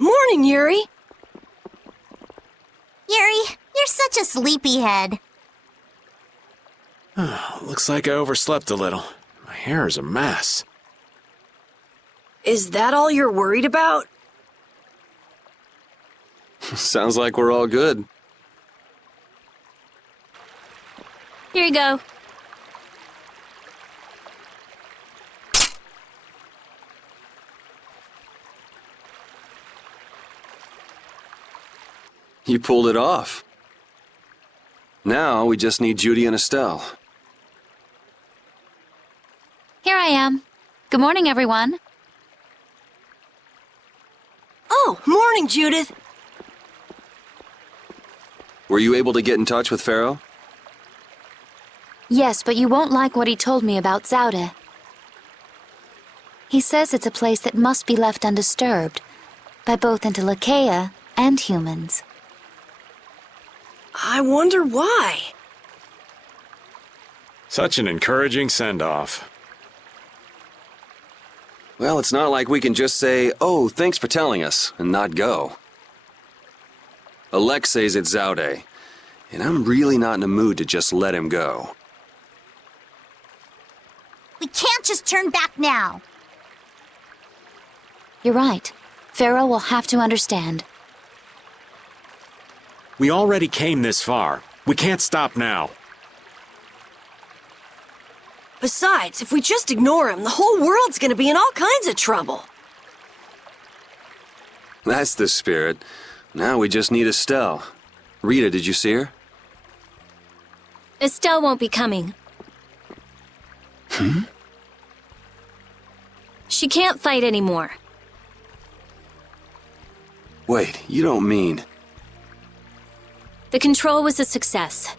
Morning, Yuri. Yuri, you're such a sleepyhead. Looks like I overslept a little. My hair is a mess. Is that all you're worried about? Sounds like we're all good. Here you go. You pulled it off. Now we just need Judy and Estelle. Here I am. Good morning, everyone. Oh, morning, Judith. Were you able to get in touch with Pharaoh? Yes, but you won't like what he told me about Zaude. He says it's a place that must be left undisturbed by both Interlakeia and humans. I wonder why. Such an encouraging send-off. Well, it's not like we can just say, "Oh, thanks for telling us," and not go. Alexei's at Zaude, and I'm really not in a mood to just let him go. We can't just turn back now. You're right. Pharaoh will have to understand. We already came this far. We can't stop now. Besides, if we just ignore him, the whole world's gonna be in all kinds of trouble. That's the spirit. Now we just need Estelle. Rita, did you see her? Estelle won't be coming. She can't fight anymore. Wait, you don't mean... The control was a success.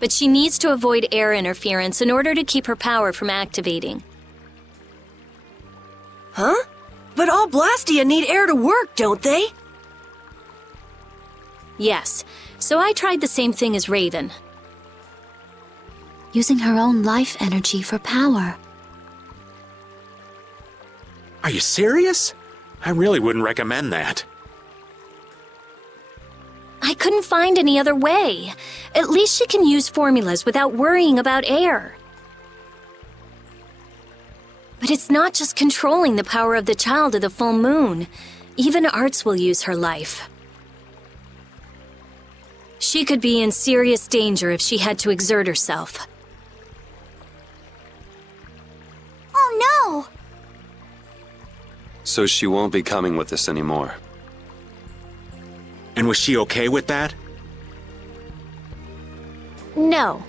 But she needs to avoid air interference in order to keep her power from activating. Huh? But all Blastia need air to work, don't they? Yes, so I tried the same thing as Raven. Using her own life energy for power. Are you serious? I really wouldn't recommend that. I couldn't find any other way. At least she can use formulas without worrying about air. But it's not just controlling the power of the child of the full moon. Even Arts will use her life. She could be in serious danger if she had to exert herself. Oh no! So she won't be coming with us anymore. And was she okay with that? No.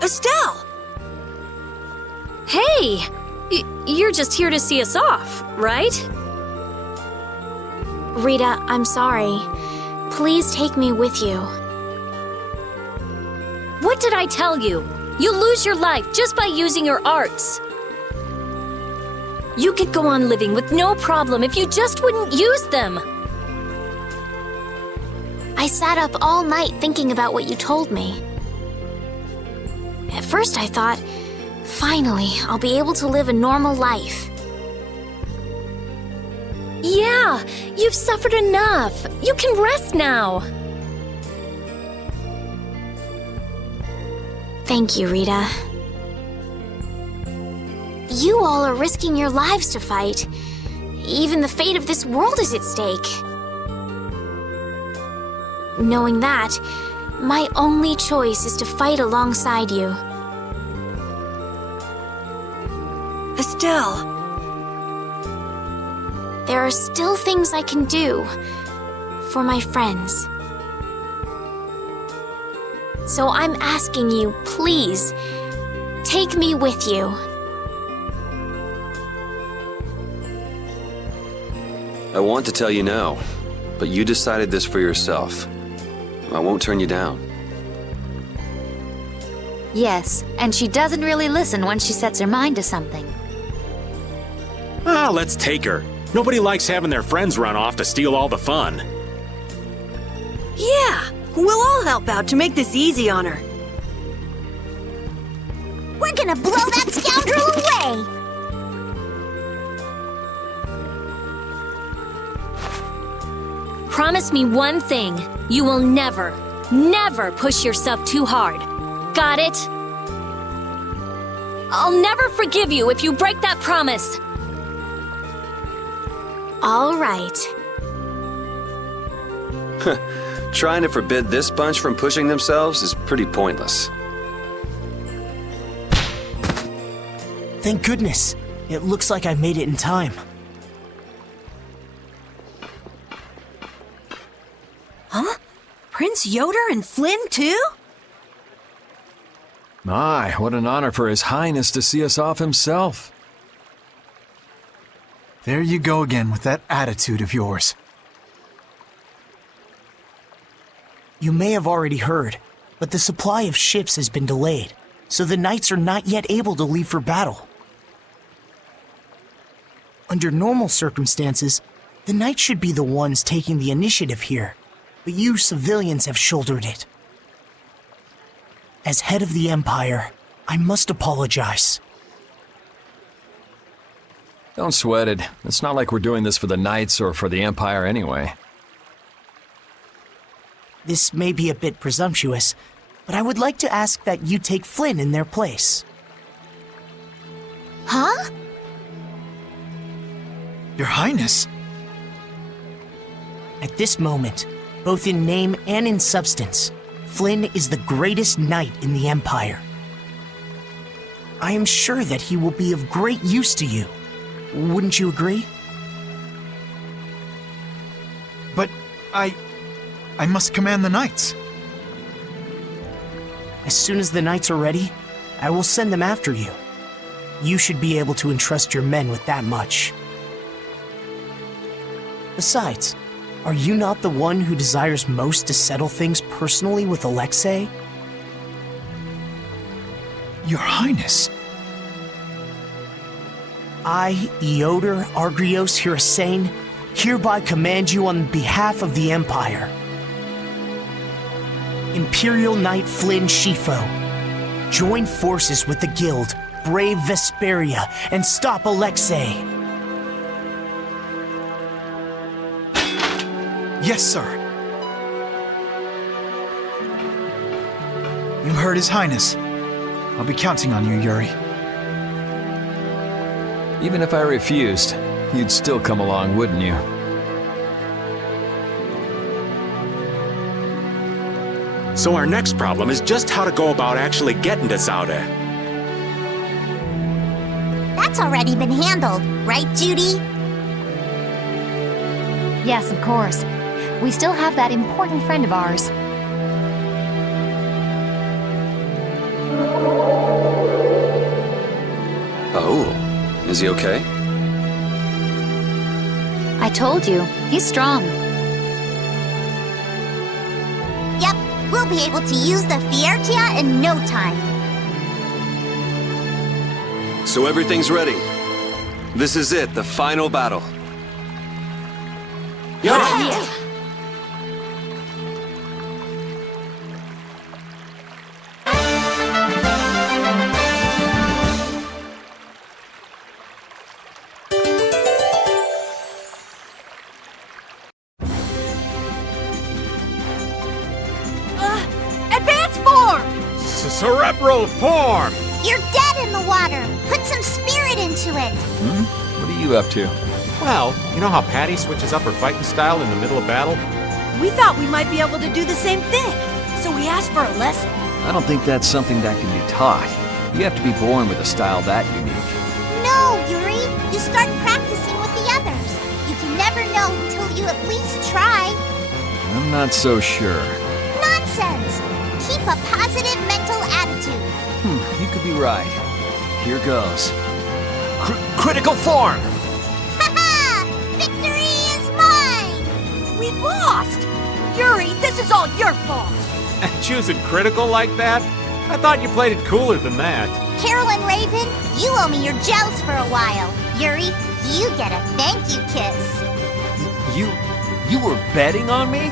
Estelle! Hey! You're just here to see us off, right? Rita, I'm sorry. Please take me with you. What did I tell you? You lose your life just by using your arts. You could go on living with no problem if you just wouldn't use them. I sat up all night thinking about what you told me. At first I thought, finally, I'll be able to live a normal life. Yeah, you've suffered enough. You can rest now. Thank you, Rita. You all are risking your lives to fight. Even the fate of this world is at stake. Knowing that, my only choice is to fight alongside you. Estelle, There are still things I can do for my friends. So I'm asking you, please, take me with you. I want to tell you now, but you decided this for yourself. I won't turn you down. Yes, and she doesn't really listen once she sets her mind to something. Let's take her. Nobody likes having their friends run off to steal all the fun. yeah, we'll all help out to make this easy on her. We're gonna blow that scoundrel away! Promise me one thing. You will never, never push yourself too hard. Got it? I'll never forgive you if you break that promise. All right. Trying to forbid this bunch from pushing themselves is pretty pointless. Thank goodness. It looks like I made it in time. Huh? Prince Yoder and Flynn, too? My, what an honor for His Highness to see us off himself. There you go again with that attitude of yours. You may have already heard, but the supply of ships has been delayed, so the knights are not yet able to leave for battle. Under normal circumstances, the knights should be the ones taking the initiative here, but you civilians have shouldered it. As head of the Empire, I must apologize. Don't sweat it. It's not like we're doing this for the Knights or for the Empire anyway. This may be a bit presumptuous, but I would like to ask that you take Flynn in their place. Huh? Your Highness? At this moment, both in name and in substance, Flynn is the greatest knight in the Empire. I am sure that he will be of great use to you. Wouldn't you agree? But I must command the knights. As soon as the knights are ready, I will send them after you. You should be able to entrust your men with that much. Besides, are you not the one who desires most to settle things personally with Alexei? Your Highness. I, Eoder Argrios Hirasain, hereby command you on behalf of the Empire. Imperial Knight Flynn Shifo, join forces with the Guild, brave Vesperia, and stop Alexei. Yes, sir. You heard His Highness. I'll be counting on you, Yuri. Even if I refused, you'd still come along, wouldn't you? So our next problem is just how to go about actually getting to Zaude. That's already been handled, right, Judy? Yes, of course. We still have that important friend of ours. Oh, is he okay? I told you, he's strong. Yep, we'll be able to use the Fiertia in no time. So everything's ready. This is it, the final battle. Yeah. Advance form! cerebral form! You're dead in the water. Put some spirit into it. What are you up to? Well, you know how Patty switches up her fighting style in the middle of battle? We thought we might be able to do the same thing, so we asked for a lesson. I don't think that's something that can be taught. You have to be born with a style that unique. No, Yuri. You start practicing with the others. You can never know until you at least try. I'm not so sure. Nonsense! Keep a positive mental attitude. You could be right. Here goes. Critical form! Haha! Victory is mine! We lost! Yuri, this is all your fault! Choosing critical like that? I thought you played it cooler than that. Carolyn Raven, you owe me your gels for a while. Yuri, you get a thank you kiss. You were betting on me?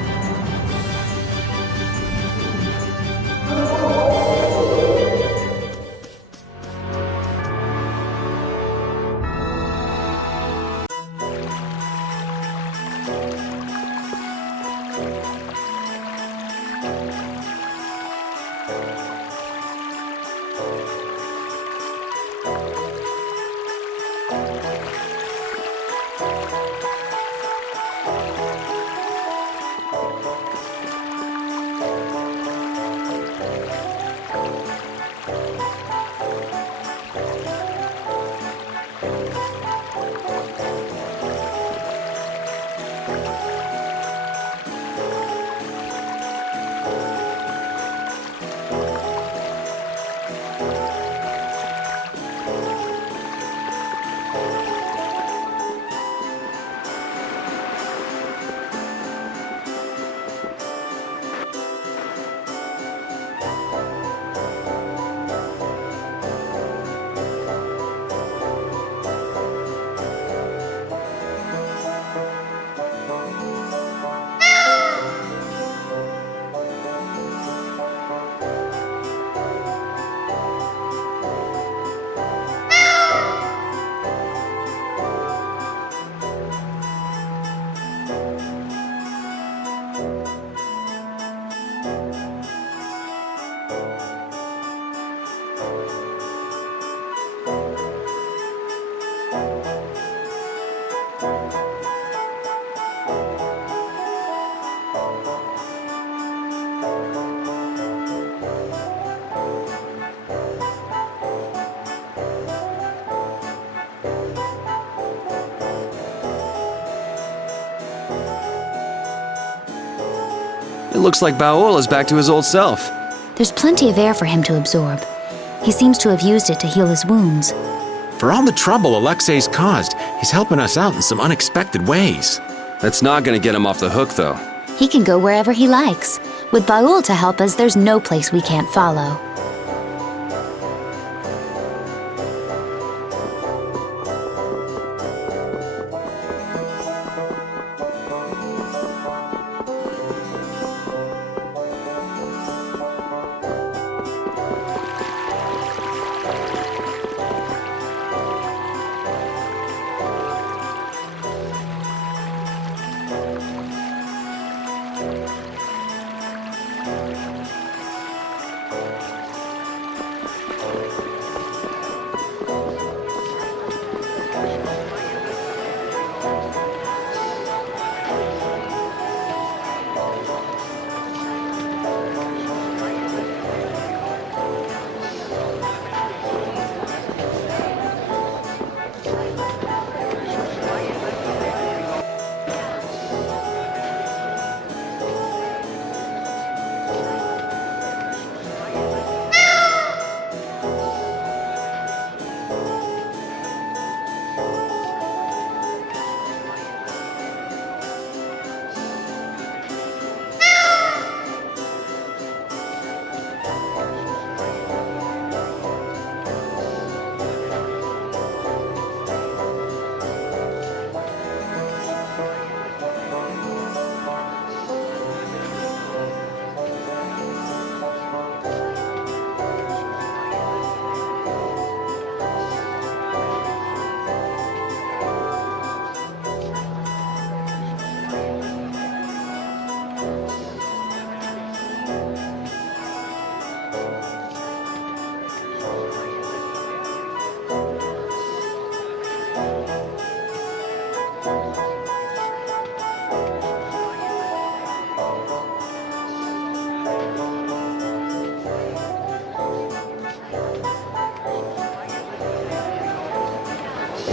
It looks like Baol is back to his old self. There's plenty of air for him to absorb. He seems to have used it to heal his wounds. For all the trouble Alexei's caused, he's helping us out in some unexpected ways. That's not gonna get him off the hook, though. He can go wherever he likes. With Baul to help us, there's no place we can't follow.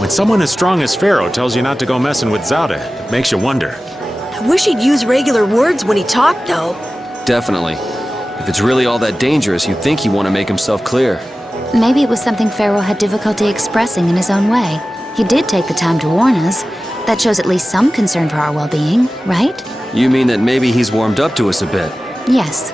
When someone as strong as Pharaoh tells you not to go messing with Zada, it makes you wonder. I wish he'd use regular words when he talked, though. Definitely. If it's really all that dangerous, you'd think he'd want to make himself clear. Maybe it was something Pharaoh had difficulty expressing in his own way. He did take the time to warn us. That shows at least some concern for our well-being, right? You mean that maybe he's warmed up to us a bit? Yes.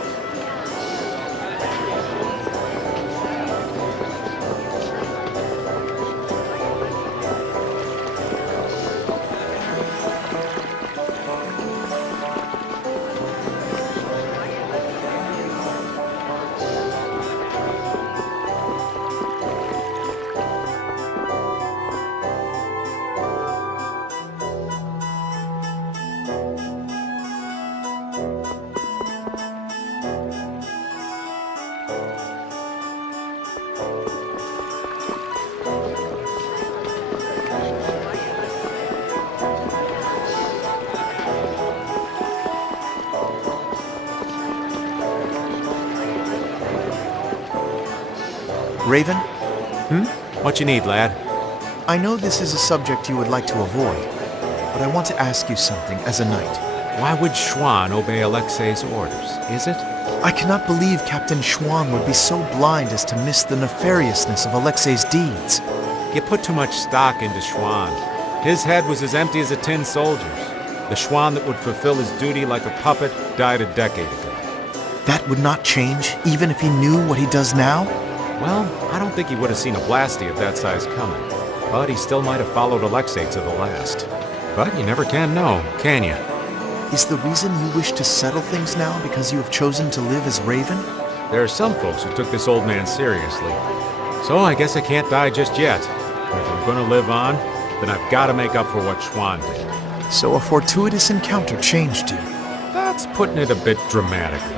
Raven, What you need, lad? I know this is a subject you would like to avoid, but I want to ask you something as a knight. Why would Schwann obey Alexei's orders? Is it? I cannot believe Captain Schwann would be so blind as to miss the nefariousness of Alexei's deeds. You put too much stock into Schwann. His head was as empty as a tin soldier's. The Schwann that would fulfill his duty like a puppet died a decade ago. That would not change, even if he knew what he does now? Well, I don't think he would have seen a blasty of that size coming. But he still might have followed Alexei to the last. But you never can know, can you? Is the reason you wish to settle things now because you have chosen to live as Raven? There are some folks who took this old man seriously. So I guess I can't die just yet. And if I'm gonna live on, then I've got to make up for what Schwann did. So a fortuitous encounter changed you. That's putting it a bit dramatically.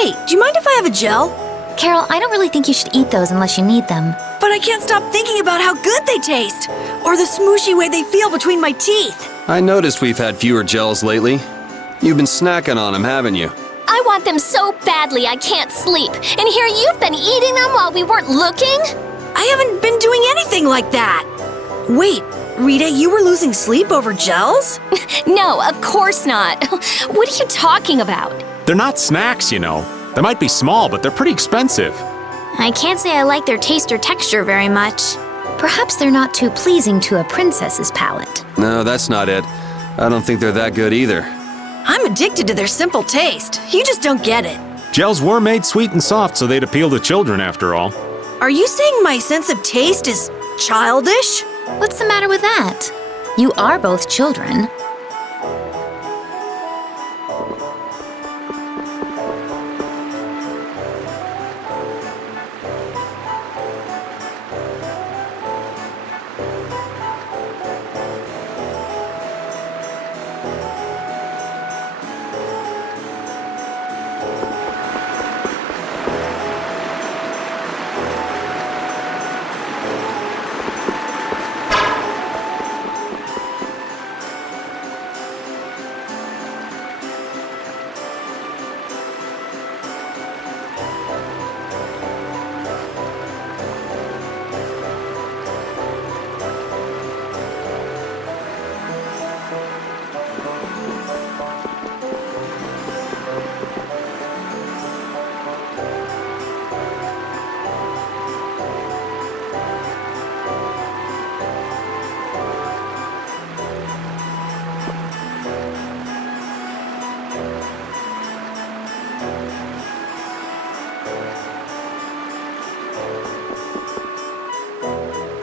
Hey, do you mind if I have a gel? Carol, I don't really think you should eat those unless you need them. But I can't stop thinking about how good they taste, or the smooshy way they feel between my teeth. I noticed we've had fewer gels lately. You've been snacking on them, haven't you? I want them so badly I can't sleep. And here you've been eating them while we weren't looking? I haven't been doing anything like that. Wait, Rita, you were losing sleep over gels? No, of course not. What are you talking about? They're not snacks, you know. They might be small, but they're pretty expensive. I can't say I like their taste or texture very much. Perhaps they're not too pleasing to a princess's palate. No, that's not it. I don't think they're that good either. I'm addicted to their simple taste. You just don't get it. Gels were made sweet and soft so they'd appeal to children after all. Are you saying my sense of taste is childish? What's the matter with that? You are both children.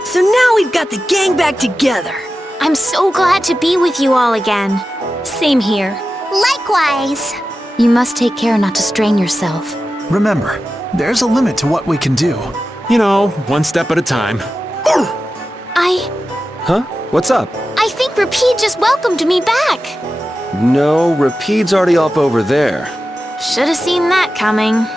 So now we've got the gang back together. I'm so glad to be with you all again. Same here. Likewise. You must take care not to strain yourself. Remember, there's a limit to what we can do. You know, one step at a time. Huh? What's up? I think Rapide just welcomed me back. No, Rapide's already off over there. Should have seen that coming.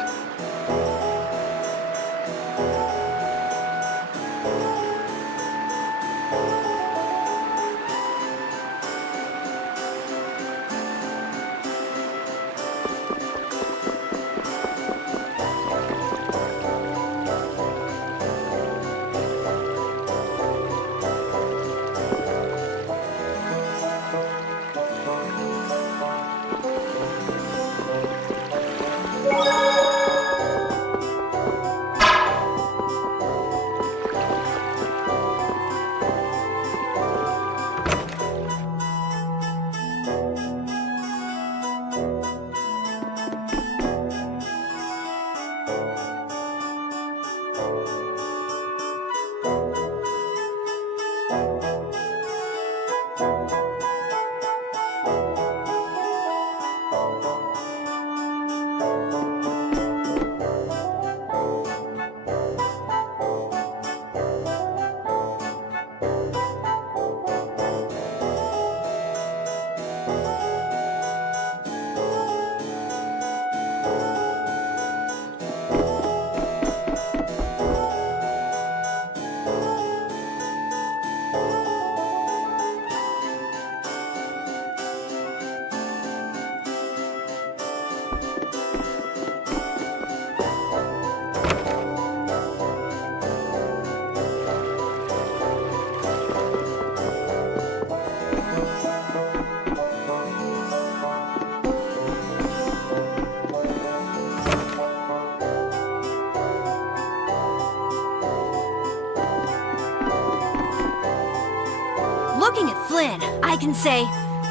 Looking at Flynn, I can say,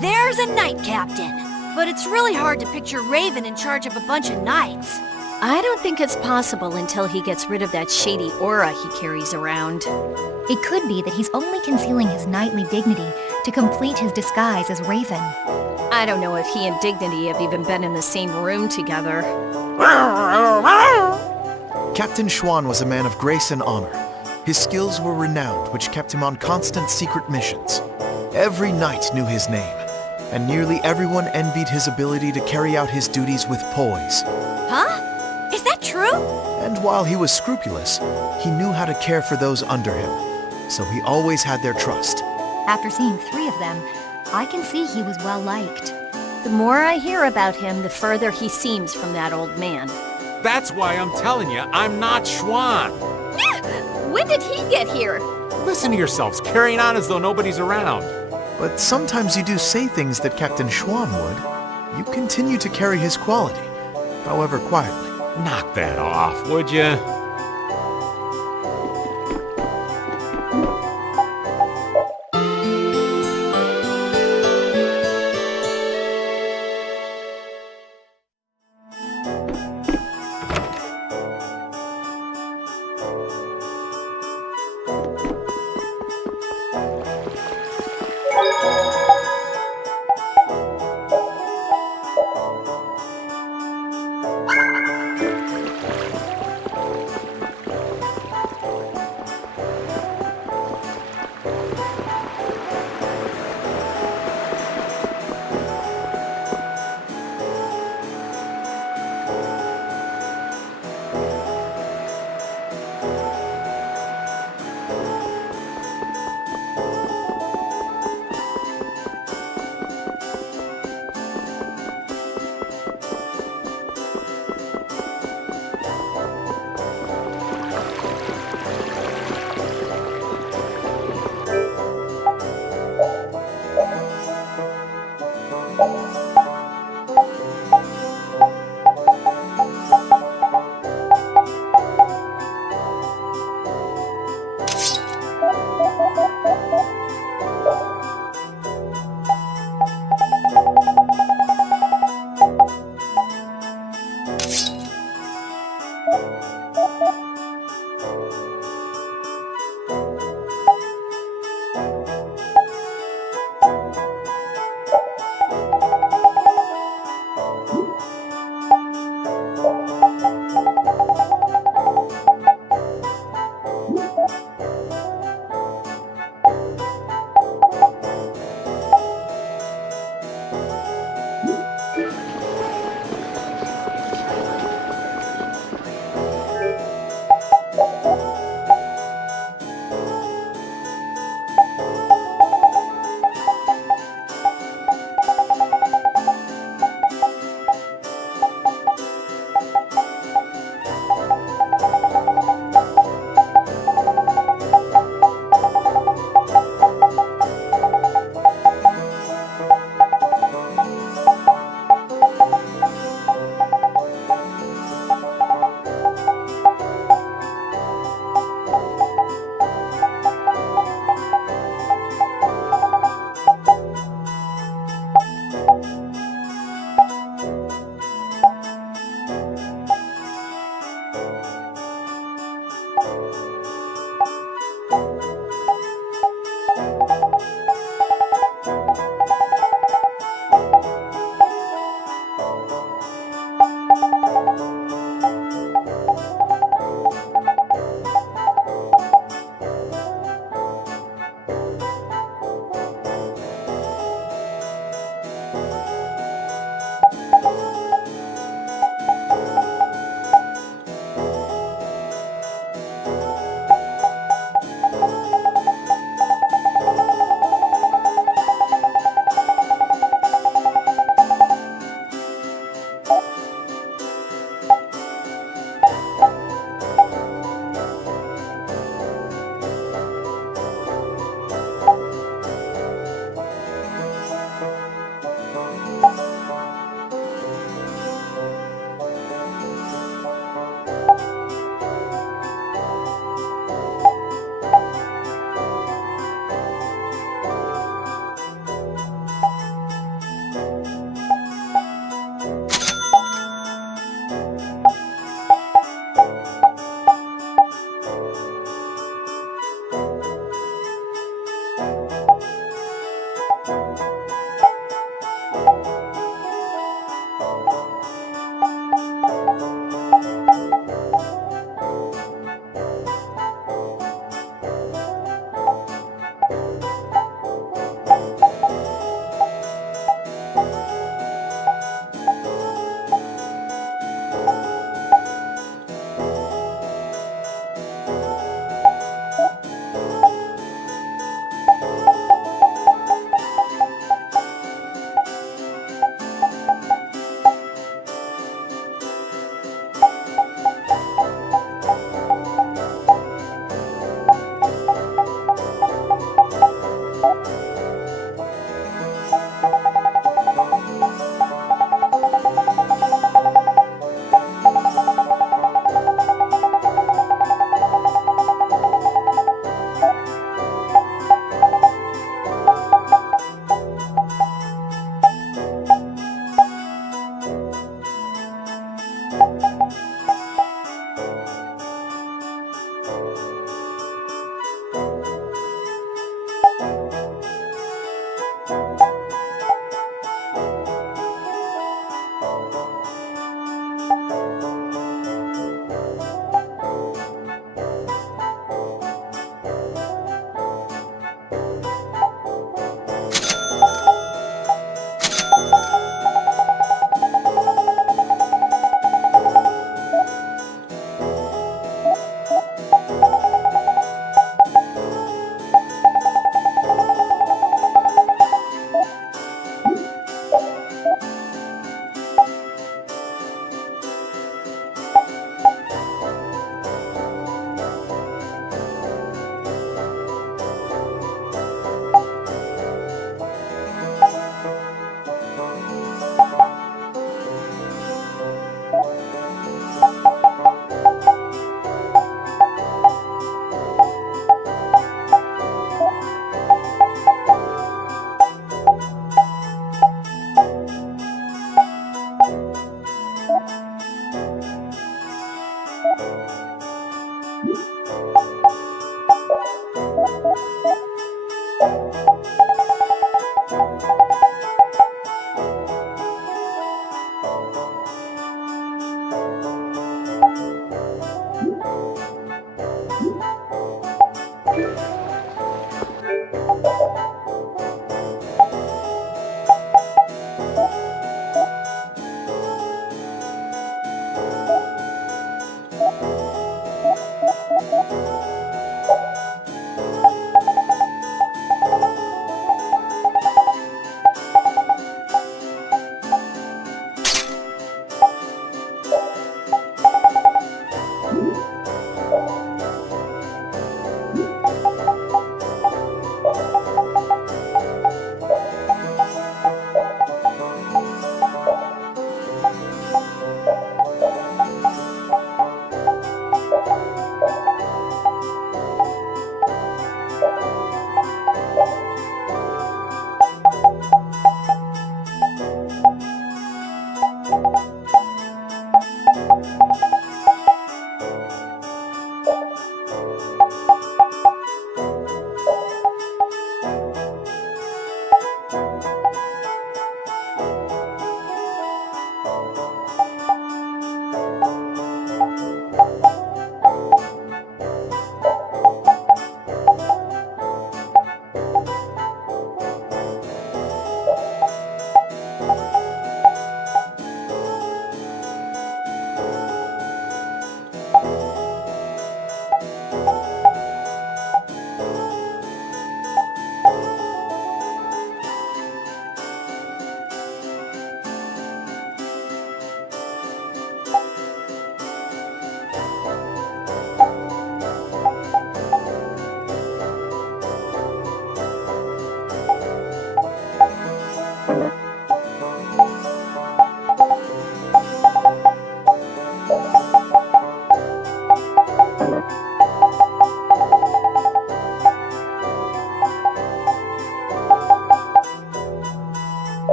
there's a knight captain. But it's really hard to picture Raven in charge of a bunch of knights. I don't think it's possible until he gets rid of that shady aura he carries around. It could be that he's only concealing his knightly dignity to complete his disguise as Raven. I don't know if he and Dignity have even been in the same room together. Captain Schwan was a man of grace and honor. His skills were renowned, which kept him on constant secret missions. Every knight knew his name. and nearly everyone envied his ability to carry out his duties with poise. Huh? Is that true? And while he was scrupulous, he knew how to care for those under him, so he always had their trust. After seeing 3 of them, I can see he was well liked. The more I hear about him, the further he seems from that old man. That's why I'm telling you, I'm not Schwan. When did he get here? Listen to yourselves, carrying on as though nobody's around. But sometimes you do say things that Captain Schwan would. You continue to carry his quality, however quietly. Knock that off, would you?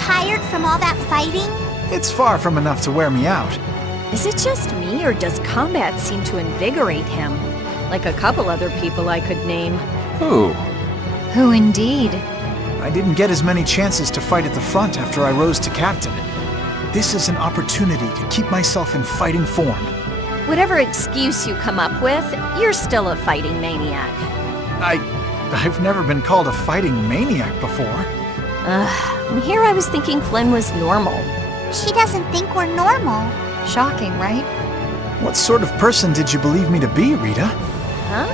tired from all that fighting? It's far from enough to wear me out. Is it just me, or does combat seem to invigorate him? Like a couple other people I could name. Who? Who indeed? I didn't get as many chances to fight at the front after I rose to captain. This is an opportunity to keep myself in fighting form. Whatever excuse you come up with, you're still a fighting maniac. I've never been called a fighting maniac before. And here I was thinking Flynn was normal. She doesn't think we're normal. Shocking, right? What sort of person did you believe me to be, Rita? Huh?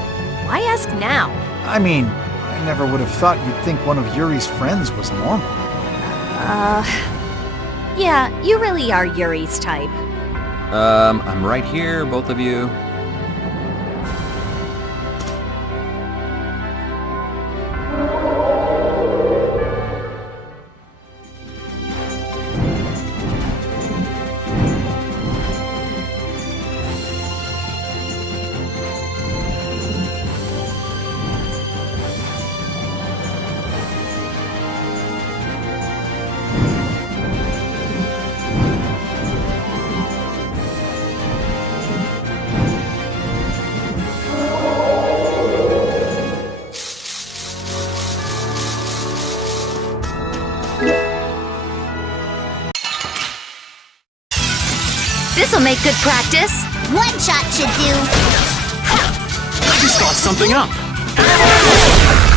Why ask now? I mean, I never would have thought you'd think one of Yuri's friends was normal. Yeah, you really are Yuri's type. I'm right here, both of you. This'll make good practice. One shot should do. I just thought something up.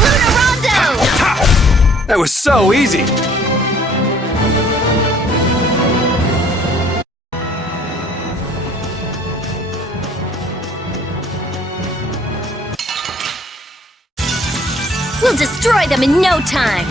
Lunar Rondo! That was so easy. We'll destroy them in no time.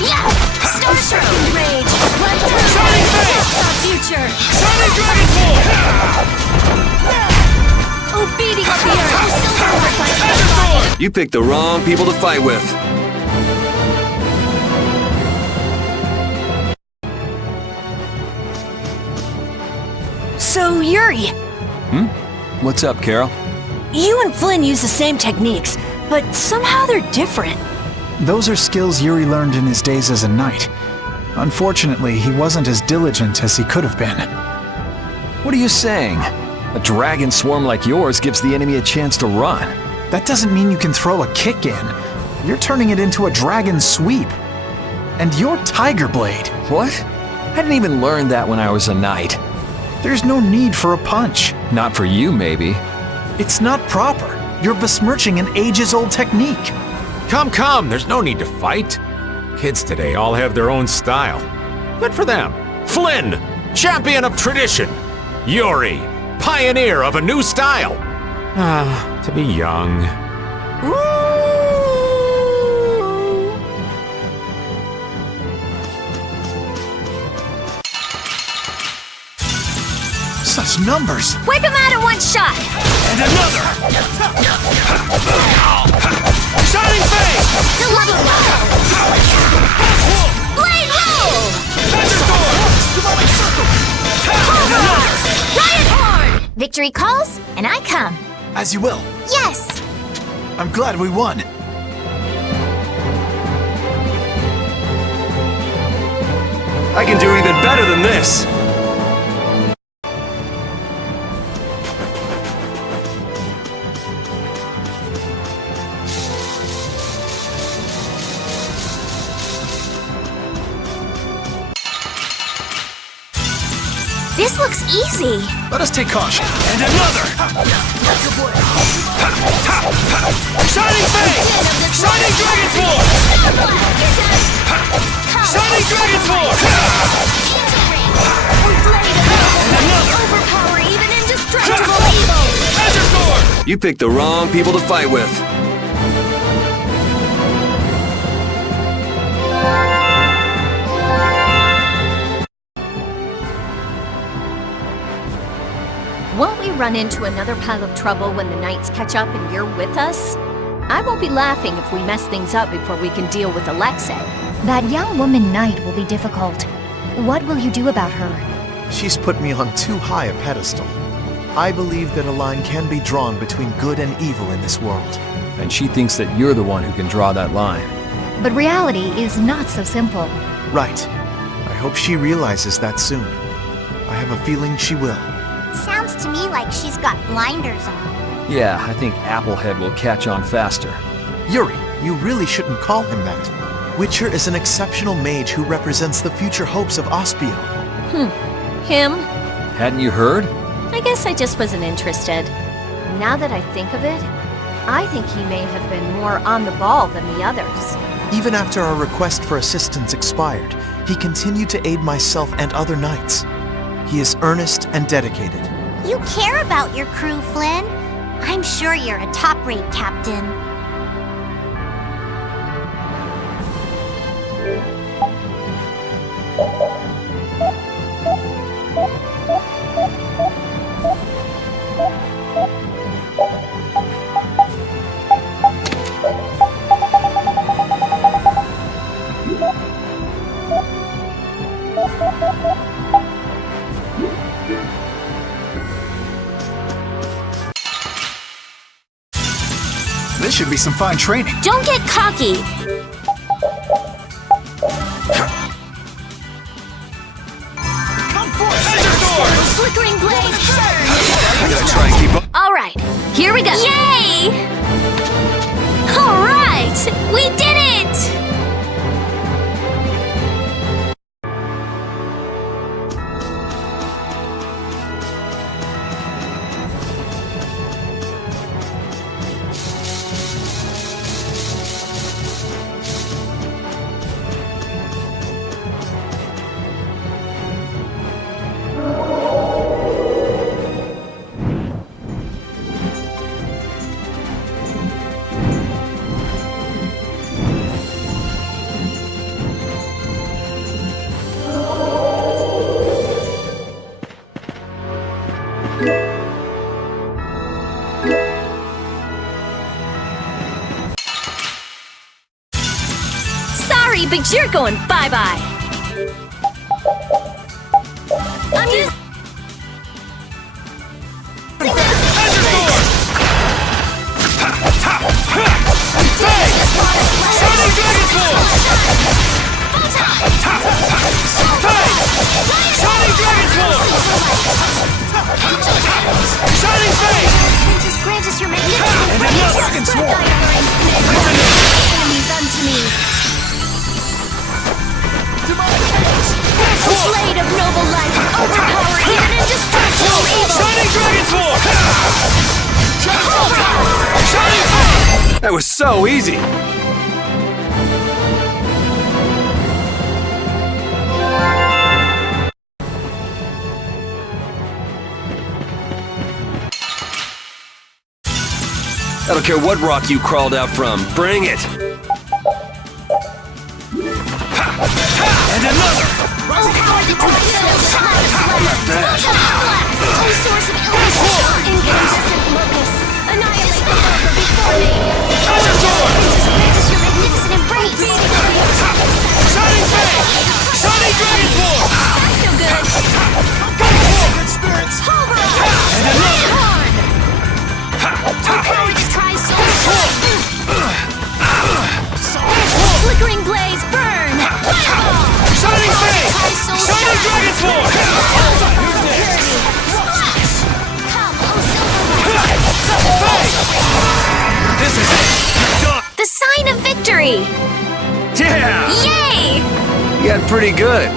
Yeah! Starstruck rage! Run through! Shining Face! It's our future! Shining Dragon Force! Obedient fear! You picked the wrong people to fight with. So, Yuri, What's up, Carol? you and Flynn use the same techniques, but somehow they're different. Those are skills Yuri learned in his days as a knight. Unfortunately, he wasn't as diligent as he could have been. What are you saying? A dragon swarm like yours gives the enemy a chance to run. That doesn't mean you can throw a kick in. You're turning it into a dragon sweep. And you're Tiger Blade. What? I didn't even learn that when I was a knight. There's no need for a punch. Not for you, maybe. It's not proper. You're besmirching an ages-old technique. Come, there's no need to fight. Kids today all have their own style. Good for them. Flynn, champion of tradition. Yuri, pioneer of a new style. To be young. Such numbers. Wipe him out in one shot! And another! Shining Face! Blade roll! Riot horn! Victory calls, and I come. As you will. Yes! I'm glad we won. I can do even better than this. This looks easy. Let us take caution. And another! Shining Face! Shining Dragon Force! Shining Dragon Force! And another! Overpower even indestructible evil! Azure Sword! You picked the wrong people to fight with. Won't we run into another pile of trouble when the knights catch up and you're with us? I won't be laughing if we mess things up before we can deal with Alexei. That young woman knight will be difficult. What will you do about her? She's put me on too high a pedestal. I believe that a line can be drawn between good and evil in this world. And she thinks that you're the one who can draw that line. But reality is not so simple. Right. I hope she realizes that soon. I have a feeling she will. Sounds to me like she's got blinders on. Yeah, I think Applehead will catch on faster. Yuri, you really shouldn't call him that. Witcher is an exceptional mage who represents the future hopes of Aspio. Him? Hadn't you heard? I guess I just wasn't interested. Now that I think of it, I think he may have been more on the ball than the others. Even after our request for assistance expired, he continued to aid myself and other knights. He is earnest and dedicated. You care about your crew, Flynn. I'm sure you're a top-rate captain. This should be some fine training. Don't get cocky. Come forth! Flickering blaze burn. I gotta try and keep up. All right, here we go. Yay! All right, we did it! Sorry, but you're going bye-bye. I'm using Shining Dragon Sword! Shining Dragon Sword! Shining Face! Princess, grant us your magnificent And grace. Dragon Sword! Enemies unto me. a blade of noble light, overpower even indestructible evil. Shining Dragon Sword! Shining Face! That was so easy! I don't care what rock you crawled out from. Bring it! And another! Oh, power the Oh, source of illness! Incandescent locus! Annihilate the Father before me! Treasure Sword! Grant us your magnificent embrace! Shining Face! Shining Dragon Sword! That's no good! Go forward, spirits! Pulverize! And another! Power to try soul! Flickering blaze, burn! Fireball! Shining Face! Shining Dragon Sword! This is it! Done! The sign of victory! Yeah! Yay! You got pretty good.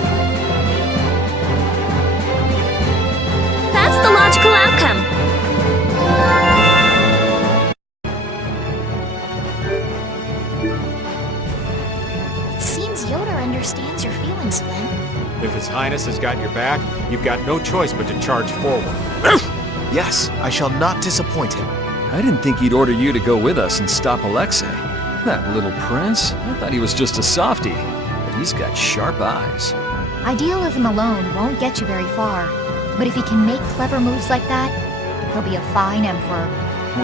That's the logical outcome. It seems Yoda understands your feelings, Flynn. If His Highness has got your back, you've got no choice but to charge forward. Yes, I shall not disappoint him. I didn't think he'd order you to go with us and stop Alexei. That little prince, I thought he was just a softie. But he's got sharp eyes. Idealism alone won't get you very far. But if he can make clever moves like that, he'll be a fine emperor.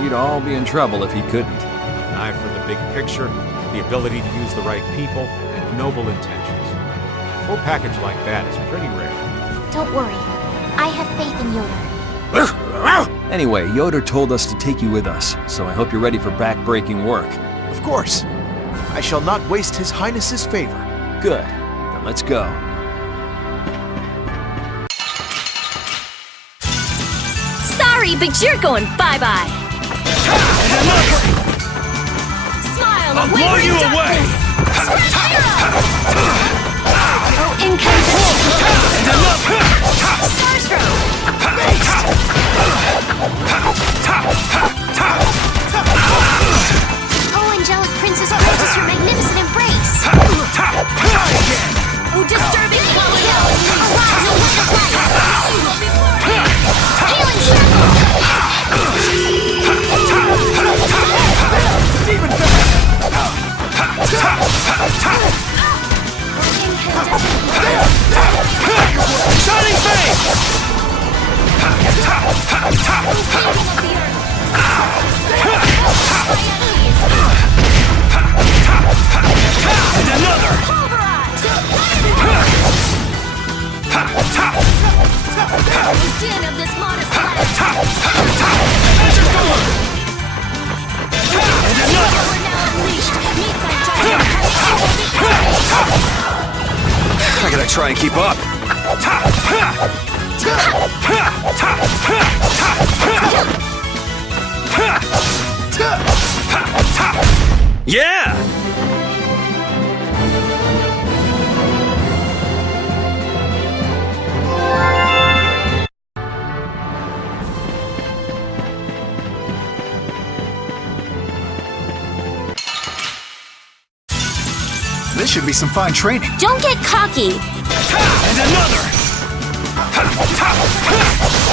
We'd all be in trouble if he couldn't. An eye for the big picture, the ability to use the right people, and noble intentions. A full package like that is pretty rare. Don't worry. I have faith in Yoda. Anyway, Yoder told us to take you with us, so I hope you're ready for back-breaking work. Of course. I shall not waste His Highness's favor. Good. Then let's go. Sorry, but you're going bye-bye. Smile, I'll blow you away! Oh, incandescent! Starstroke! Oh, angelic princess, purchase your magnificent embrace! Oh, disturbing quality! Arousal wonderful! Healing circle! Shining Face! And another! Den of this modest life! Enter door! And another! We're now unleashed! Meet thy judgment! I gotta try and keep up. Yeah! This should be some fine training. Don't get cocky. And another!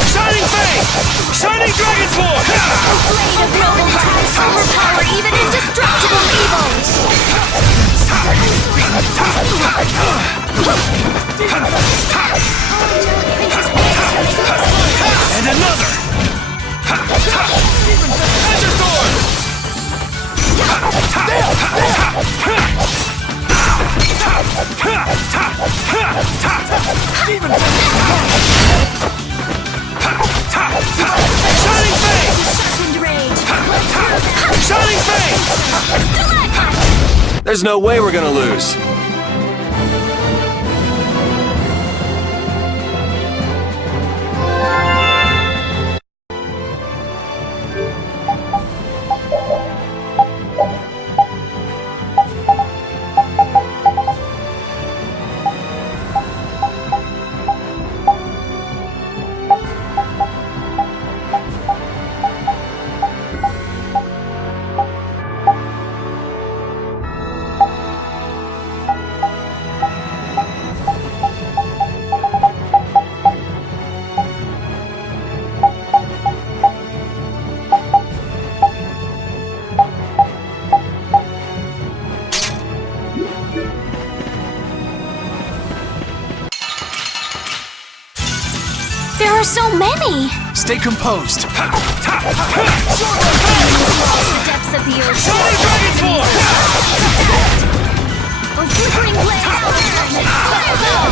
Shining Face! Shining Dragon Sword! Blade of noble life! Overpower even indestructible evils! And another! Enter Sword! Shining Face! Second rage! Shining Face! There's no way we're gonna lose. There are so many. Stay composed. The depths of the earth! Shining Dragon Sword! Oh, flickering blaze! Fireball!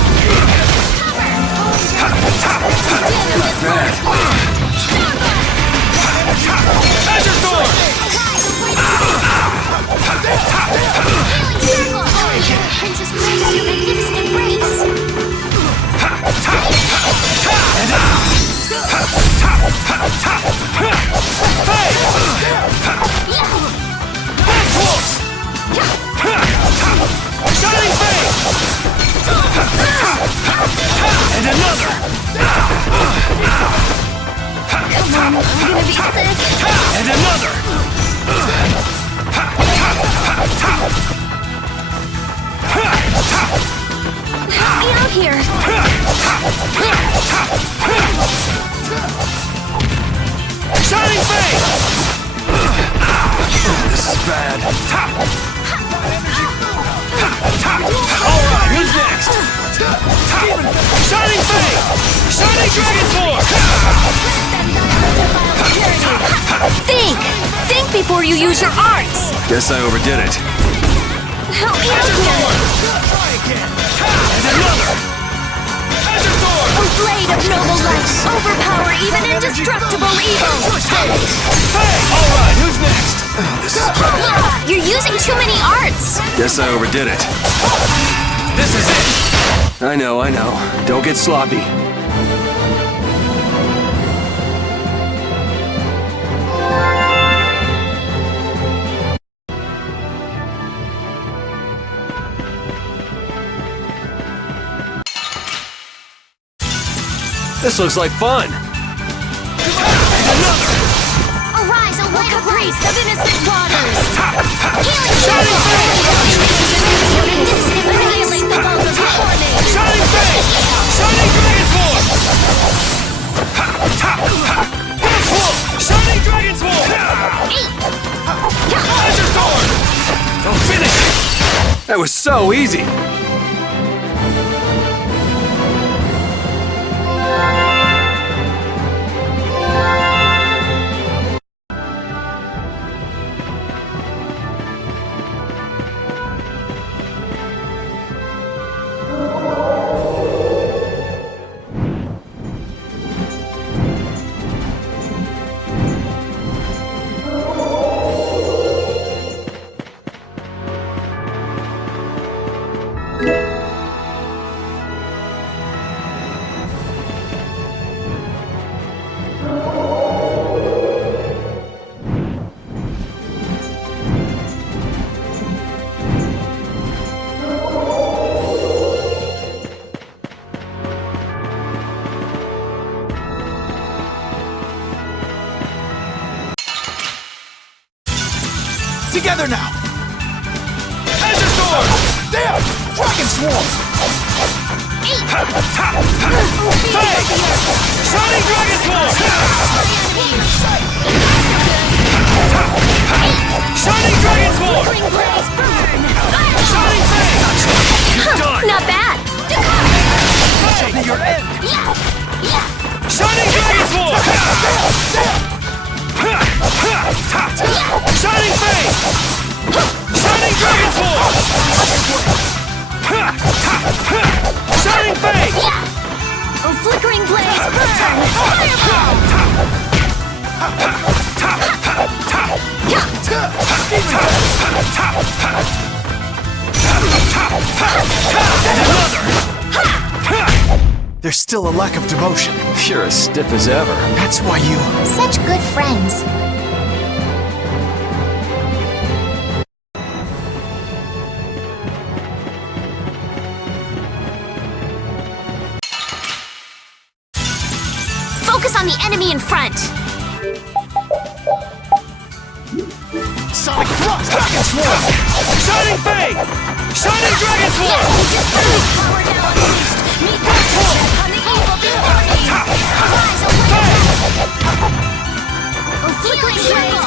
Den of this modest life! Enter Sword! Healing circle! Princess Grace, your magnificent embrace! Shining Face! And another! Come on, I'm gonna be sick! And another! Help me out here! Shining Face! This is bad. Alright, who's next? Shining Face! Shining Dragon Sword! Think! Think before you use your arts! Guess I overdid it. Help me out here! And another! Enter Sword! Oh, blade of noble light! Overpower even indestructible evils! using too many arts! Guess I overdid it. This is it! I know. Don't get sloppy. This looks like fun. Arise, O light of light! Of innocent waters! Healing Shining Annihilate the bulk of warning! Shining Fang! Shining Dragon Swarm! Ghost Swarm! Shining Dragon Swarm! Azure Sword! Don't finish it! That was so easy. Together now! Azure Sword! There! Dragon Swarm! Fang! Shining Dragon Swarm! Shining Dragon Swarm! Shining Fang! You're done! Not bad! Fang! Your end! Shining Dragon Swarm! Shining Fang! Shining Dragon Swarm! Shining Fang! Oh, flickering blaze, burn! Fireball! There's still a lack of devotion. You're as stiff as ever. That's why you... Such good friends. Focus on the enemy in front. Sonic Thrust! Dragon Swarm! Shining Fang! Shining Dragon Swarm! Power now unleashed! Meet the attack on the evil beforehand! Arise, O light! Oh, flickering blaze,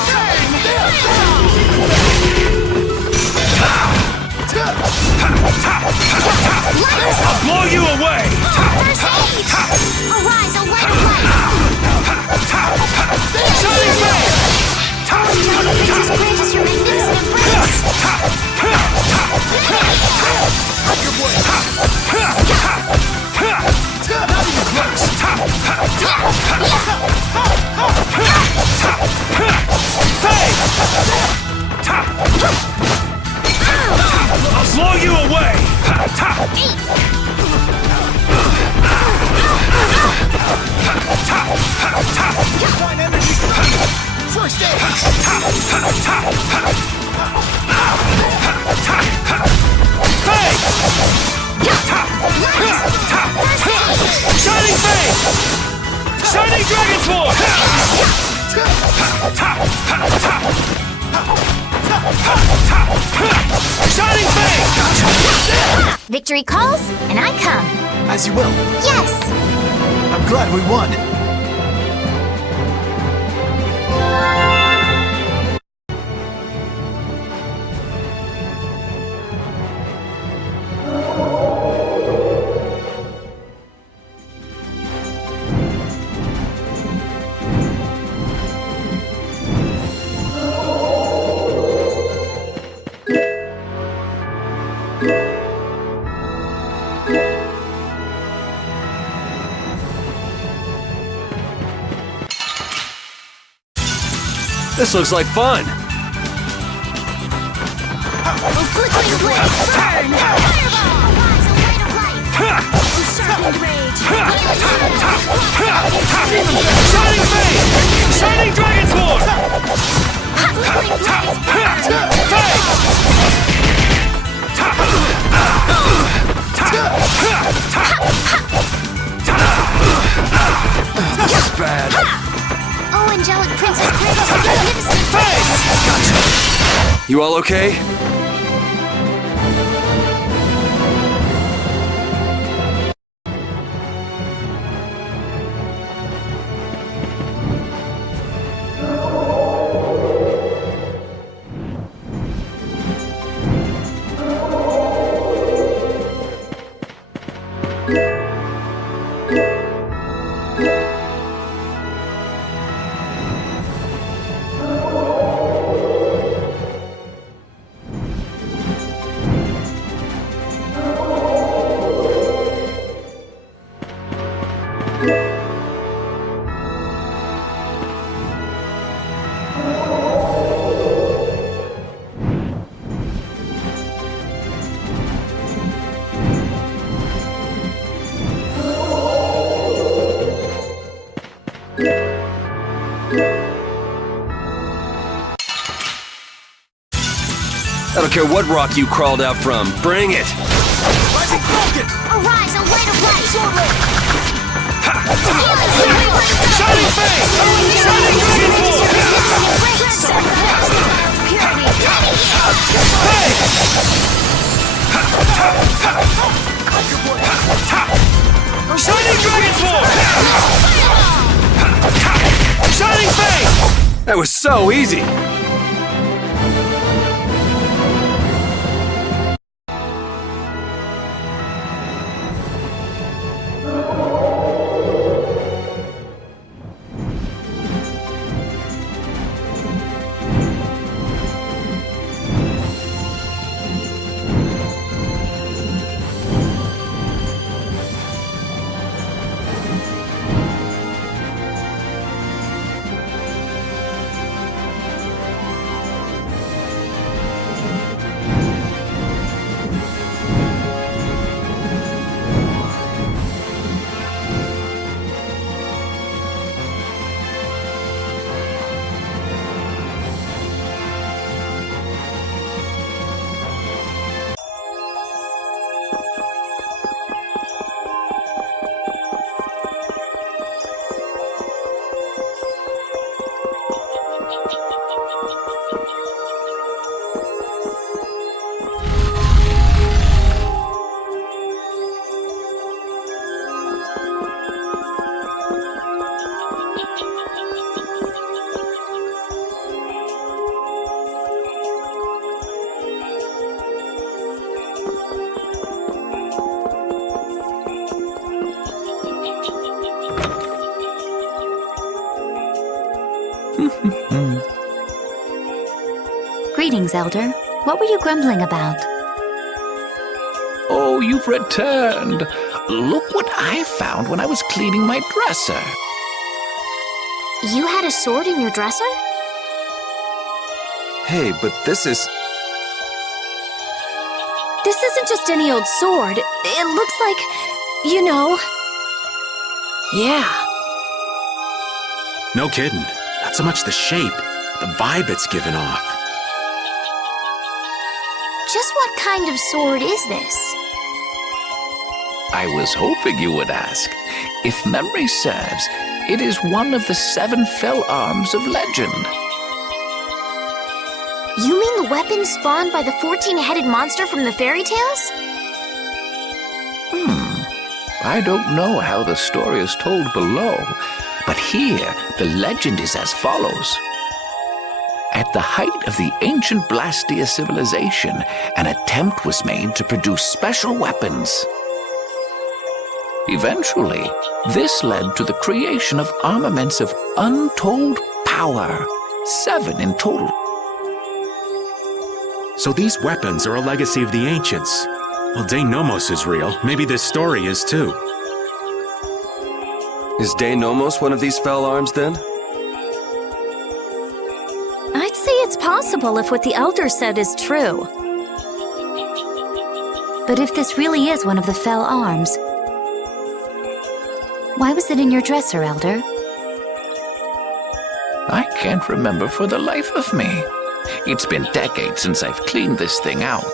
I'll blow you away! First aid! Arise, O light of light! Shining Fang! Princess Grace, your magnificent embrace! I'll blow you away! Divine energy! First aid! Fang! Shining Fang! Shining Dragon Swarm! Shining Fang! Victory calls, and I come. As you will. Yes! I'm glad we won. This looks like fun. flickering blaze, burn! Fireball! Rise, a light of life! Sharpened rage! Shining Fate! Shining Dragon Sword! Flickering blaze, burn! This is bad. Oh, Angelic Princess Grace, magnificent! Gotcha. You all okay? I don't care what rock you crawled out from. Bring it! Rising Falcon! Arise, a light of light! Shining Fate! Shining Dragon Sword! Shining Dragon Sword! Shining Fate! That was so easy! Greetings, Elder. What were you grumbling about? Oh, you've returned. Look what I found when I was cleaning my dresser. You had a sword in your dresser? Hey, but this is... This isn't just any old sword. It looks like, you know... Yeah. No kidding. Not so much the shape, the vibe it's given off. Just what kind of sword is this? I was hoping you would ask. If memory serves, it is one of the 7 fell arms of legend. You mean the weapon spawned by the 14-headed monster from the fairy tales? I don't know how the story is told below, but here the legend is as follows. At the height of the ancient Blastia civilization, an attempt was made to produce special weapons. Eventually, this led to the creation of armaments of untold power, 7 in total. So these weapons are a legacy of the ancients. Well, De Nomos is real. Maybe this story is too. Is De Nomos one of these fell arms, then? I'd say it's possible if what the Elder said is true. But if this really is one of the fell arms, why was it in your dresser, Elder? I can't remember for the life of me. It's been decades since I've cleaned this thing out.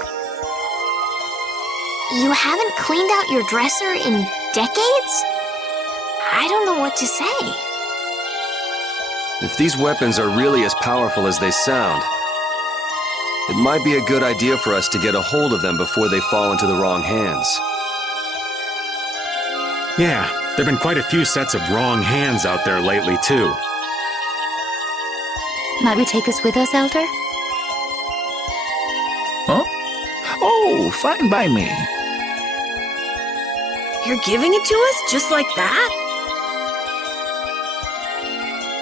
You haven't cleaned out your dresser in decades? I don't know what to say. If these weapons are really as powerful as they sound, it might be a good idea for us to get a hold of them before they fall into the wrong hands. Yeah, there've been quite a few sets of wrong hands out there lately, too. Might we take this with us, Elder? Huh? Oh, fine by me. You're giving it to us just like that?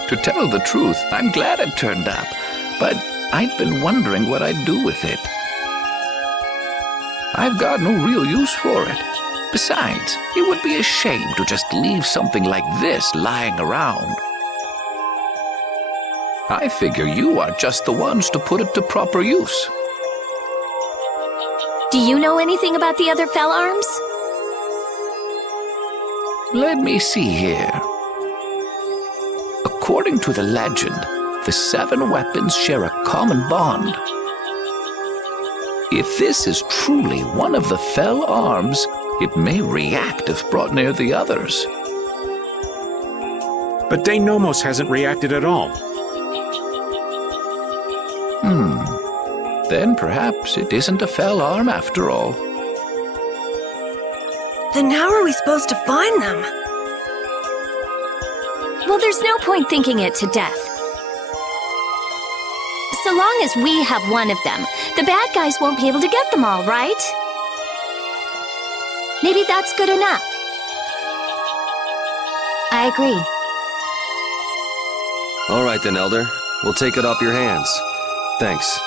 To tell the truth, I'm glad it turned up, but I'd been wondering what I'd do with it. I've got no real use for it. Besides, it would be a shame to just leave something like this lying around. I figure you are just the ones to put it to proper use. Do you know anything about the other fell arms? Let me see here. According to the legend, the 7 weapons share a common bond. If this is truly one of the fell arms, it may react if brought near the others. But Denomos hasn't reacted at all. Then perhaps it isn't a fell arm after all. Then how are we supposed to find them? Well, there's no point thinking it to death. So long as we have one of them, the bad guys won't be able to get them all, right? Maybe that's good enough. I agree. All right then, Elder. We'll take it off your hands. Thanks.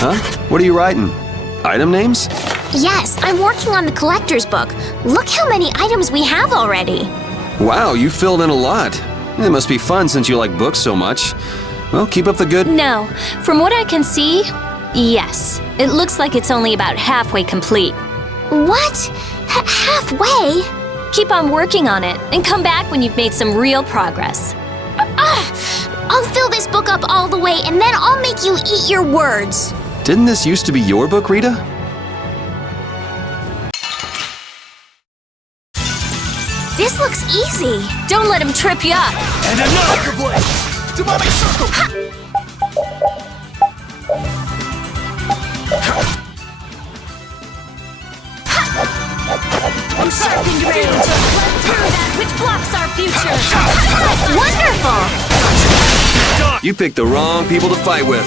Huh? What are you writing? Item names? Yes, I'm working on the collector's book. Look how many items we have already. Wow, you filled in a lot. It must be fun since you like books so much. Well, keep up the good... No. From what I can see, yes. It looks like it's only about halfway complete. What? Halfway? Keep on working on it, and come back when you've made some real progress. I'll fill this book up all the way, and then I'll make you eat your words. Didn't this used to be your book, Rita? This looks easy. Don't let him trip you up. And another blade! Demonic circle! I'm sharpened range. Let through that which blocks our future. Wonderful! You picked the wrong people to fight with.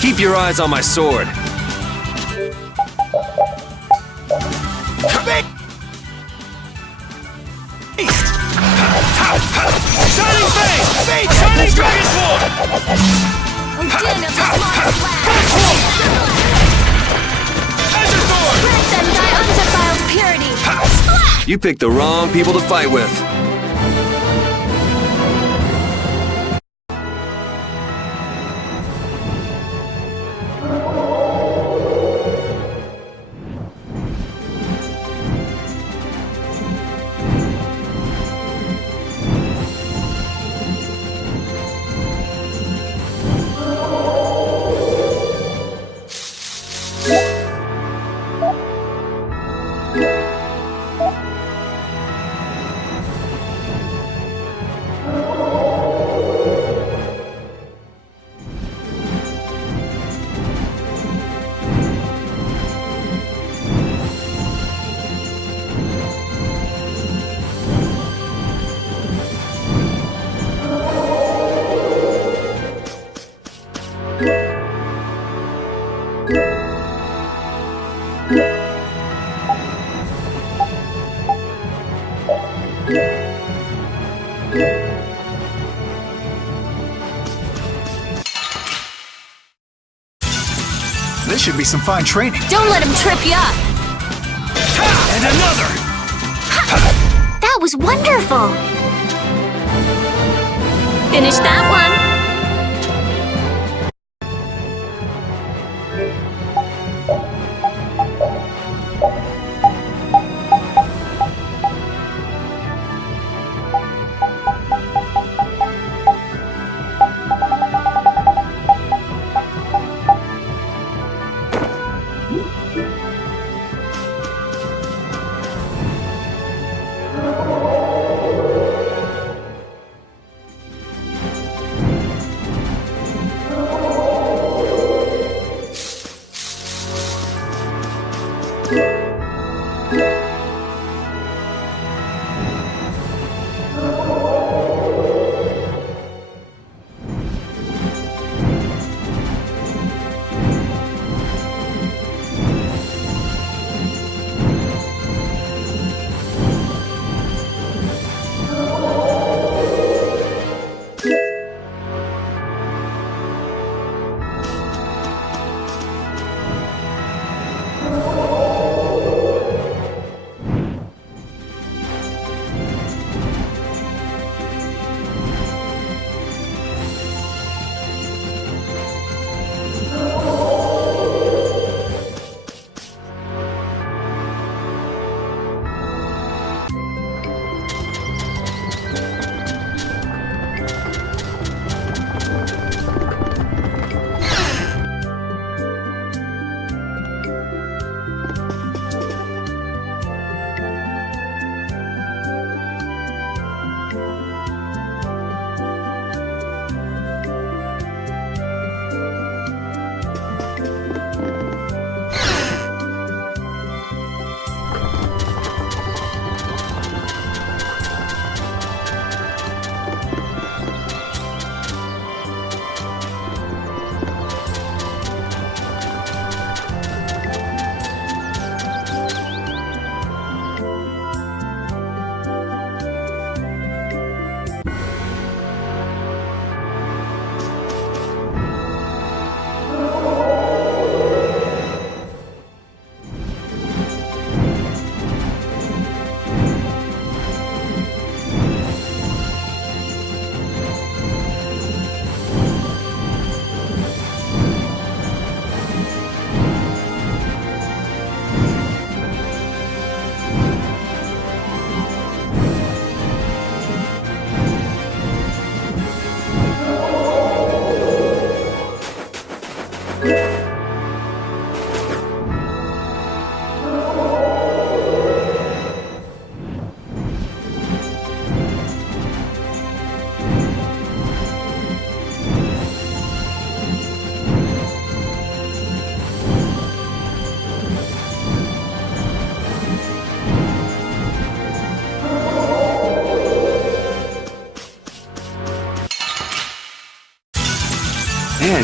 Keep your eyes on my sword. Shining Face! Shining Dragon Sword! Din of the smallest lad. Azure Sword! Grant them thy undefiled purity. You picked the wrong people to fight with. This should be some fine training. Don't let him trip you up. And another! That was wonderful. Finish that one.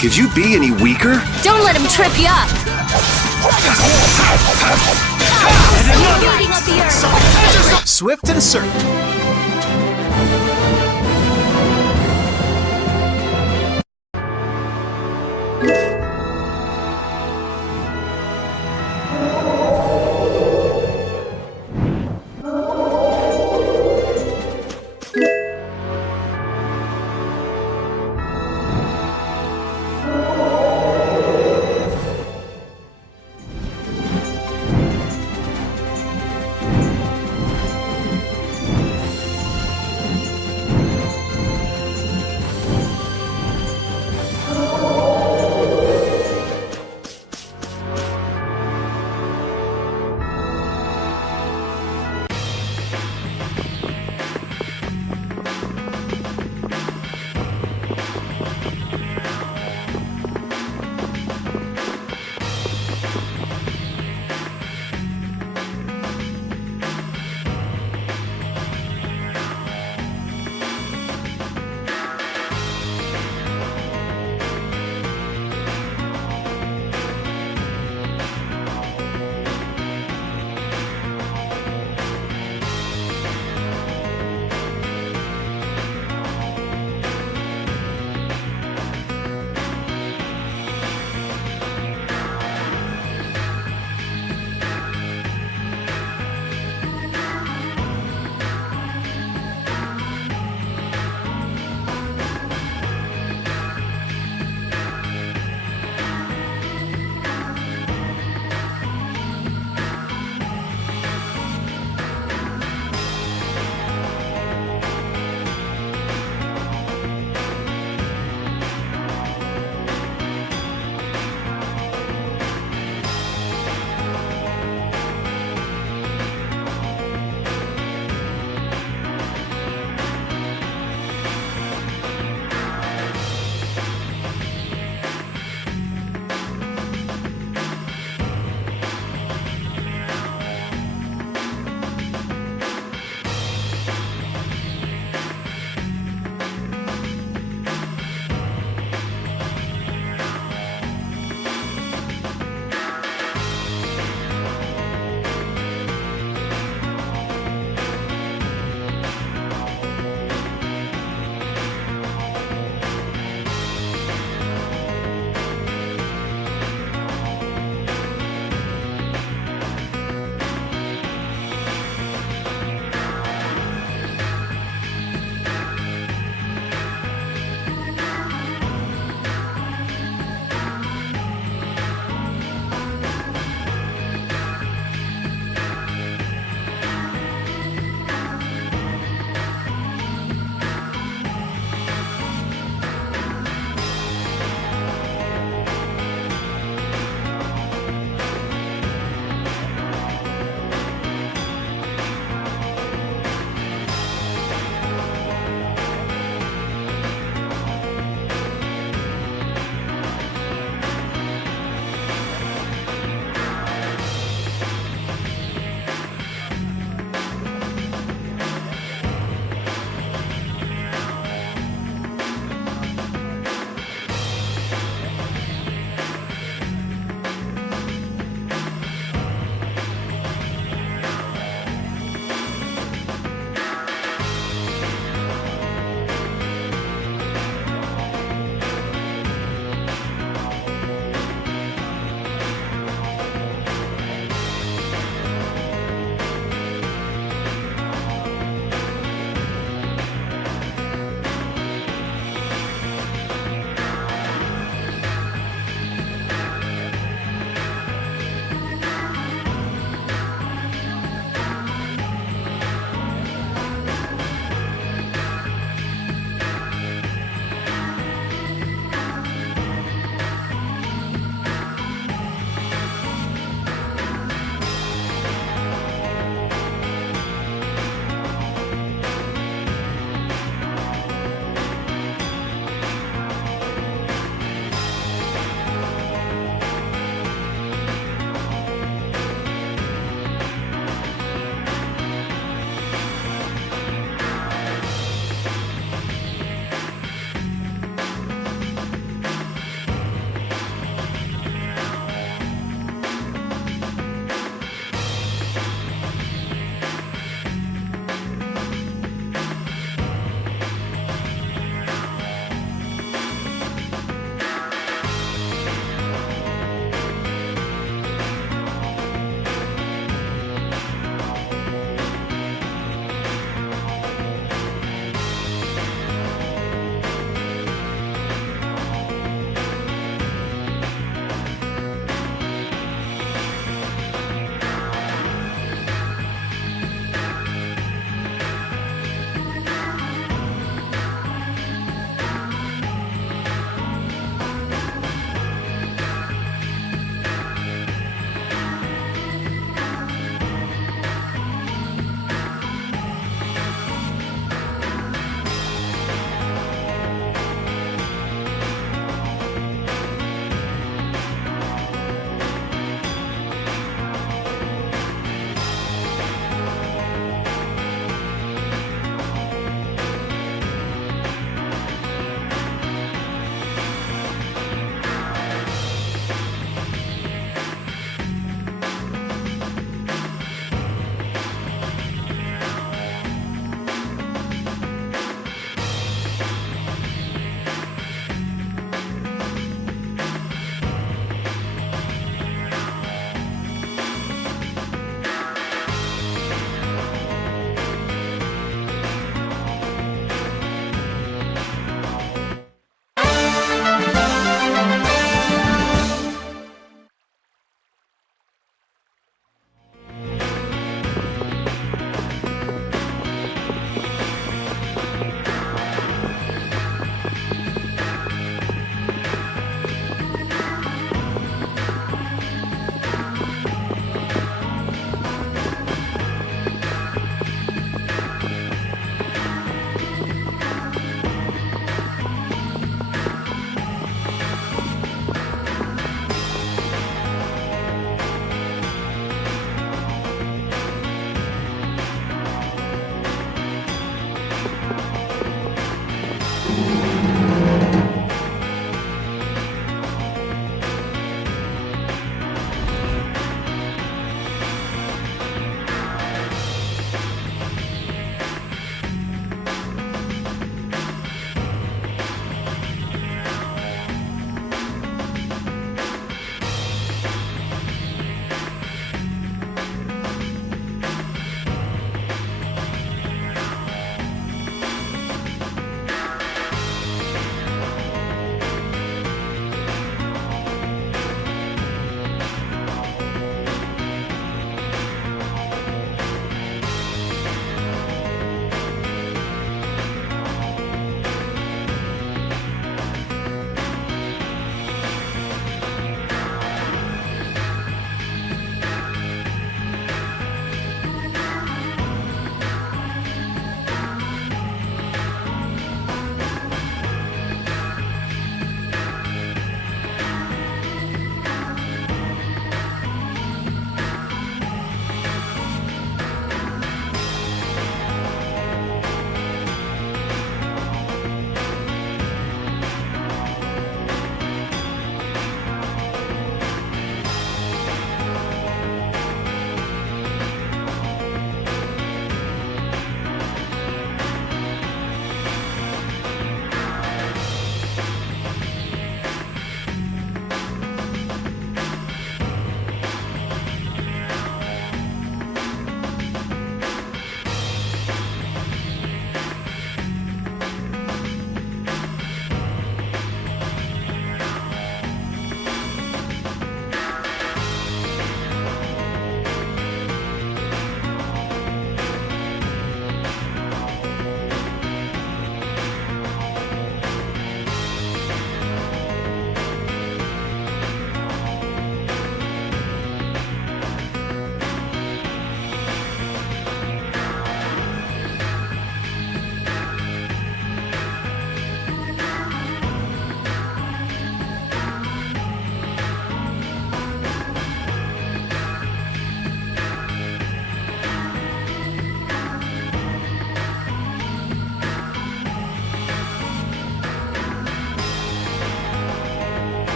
could you be any weaker? Don't let him trip you up! Beating up the earth. Swift and certain.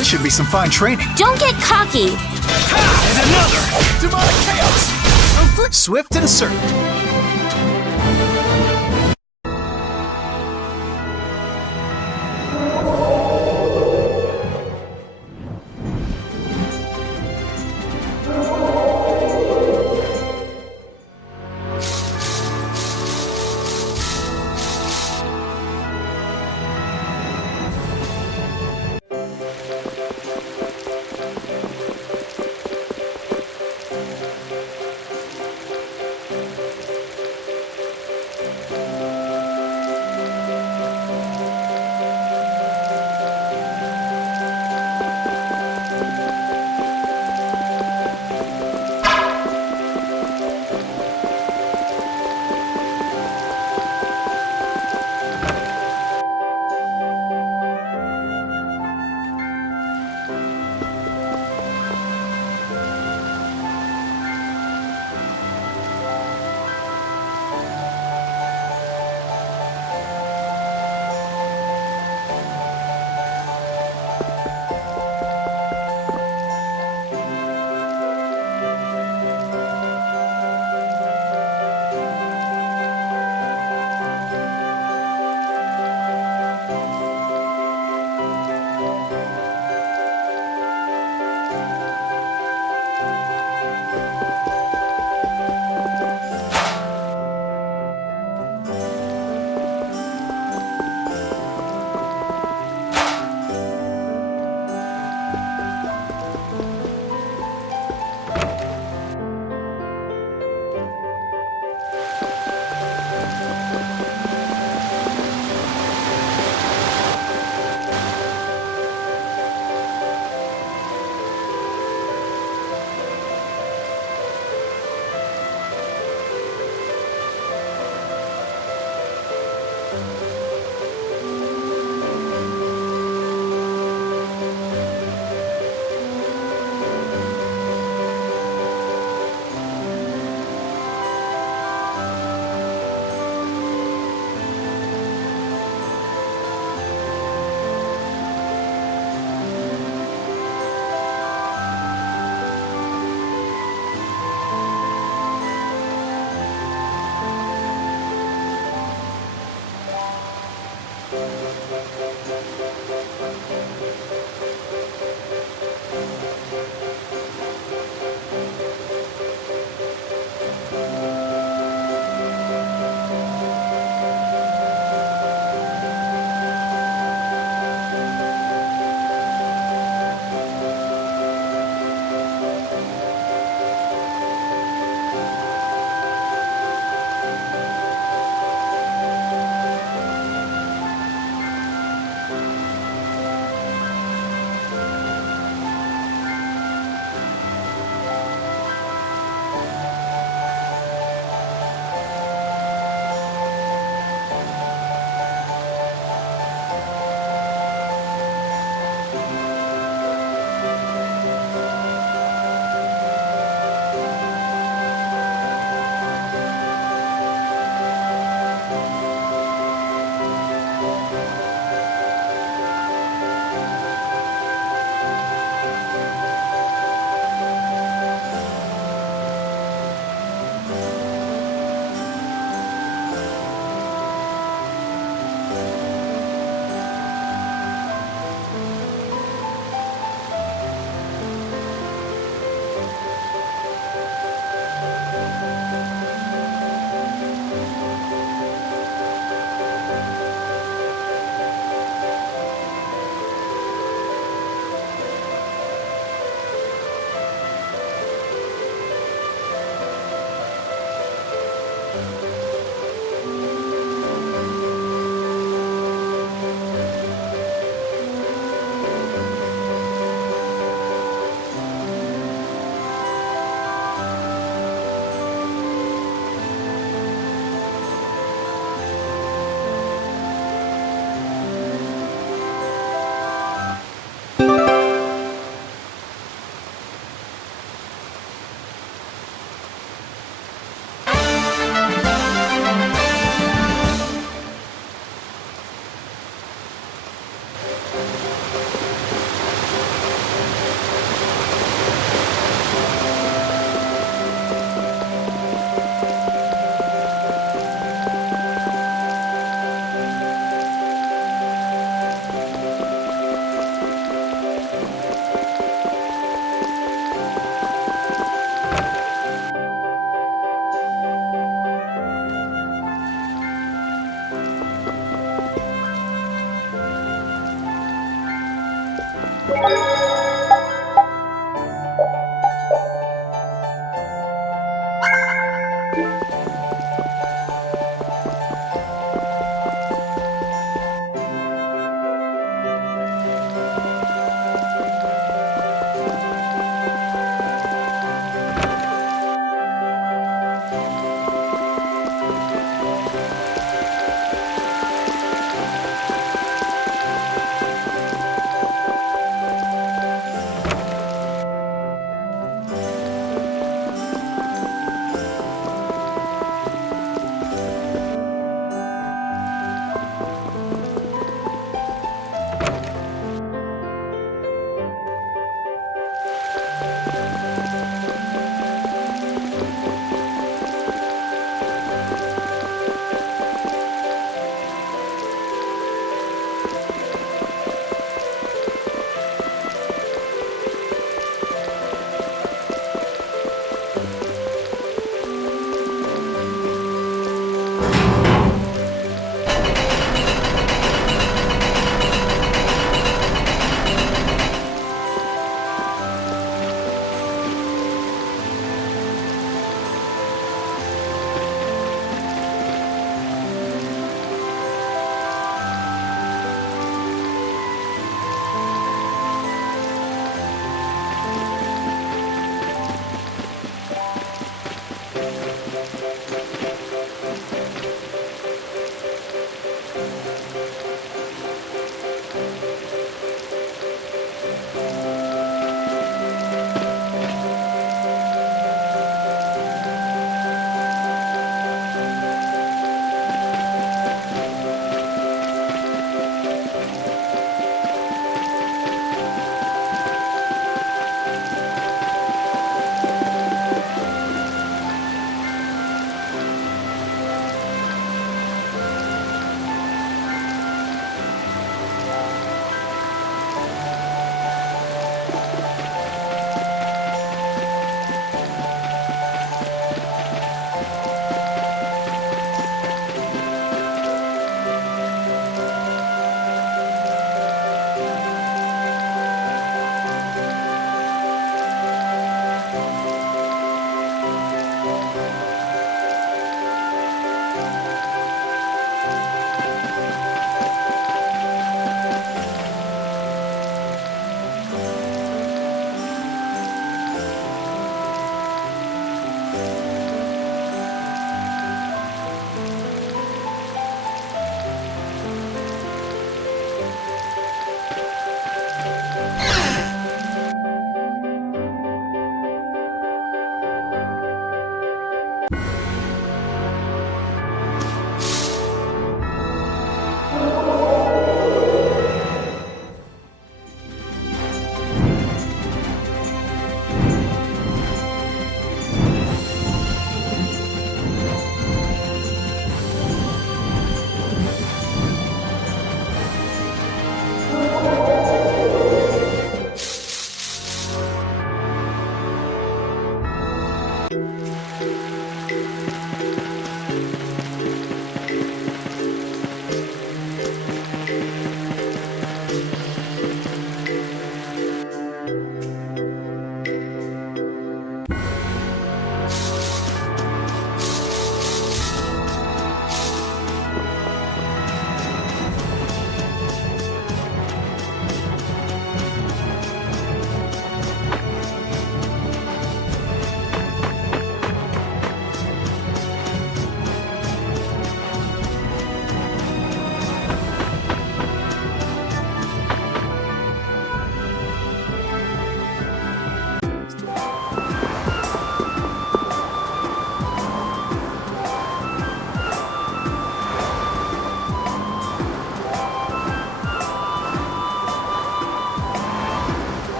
this should be some fine training. Don't get cocky. And another! Demonic chaos! Swift and certain.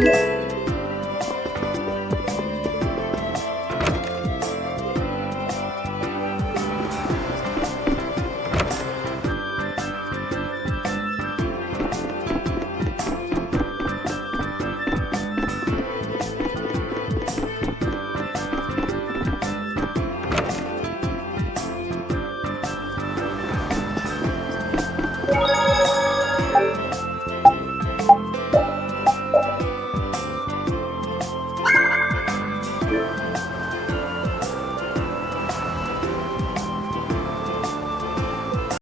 you.